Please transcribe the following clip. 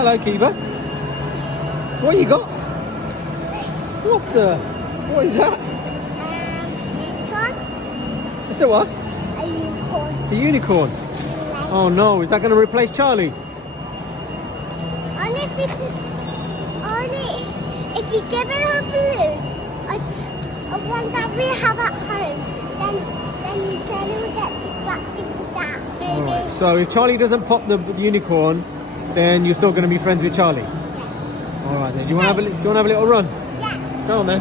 Hello, Keeva. What you got? What the? What is that? Unicorn. Is it what? A unicorn. A unicorn. Oh no, is that going to replace Charlie? Only if you give it a balloon, a one that we have at home, then we'll get distracted with that, maybe. Alright, so if Charlie doesn't pop the unicorn, then you're still going to be friends with Charlie? Yeah. Alright then, do you want to have a little run? Yeah. Go on then.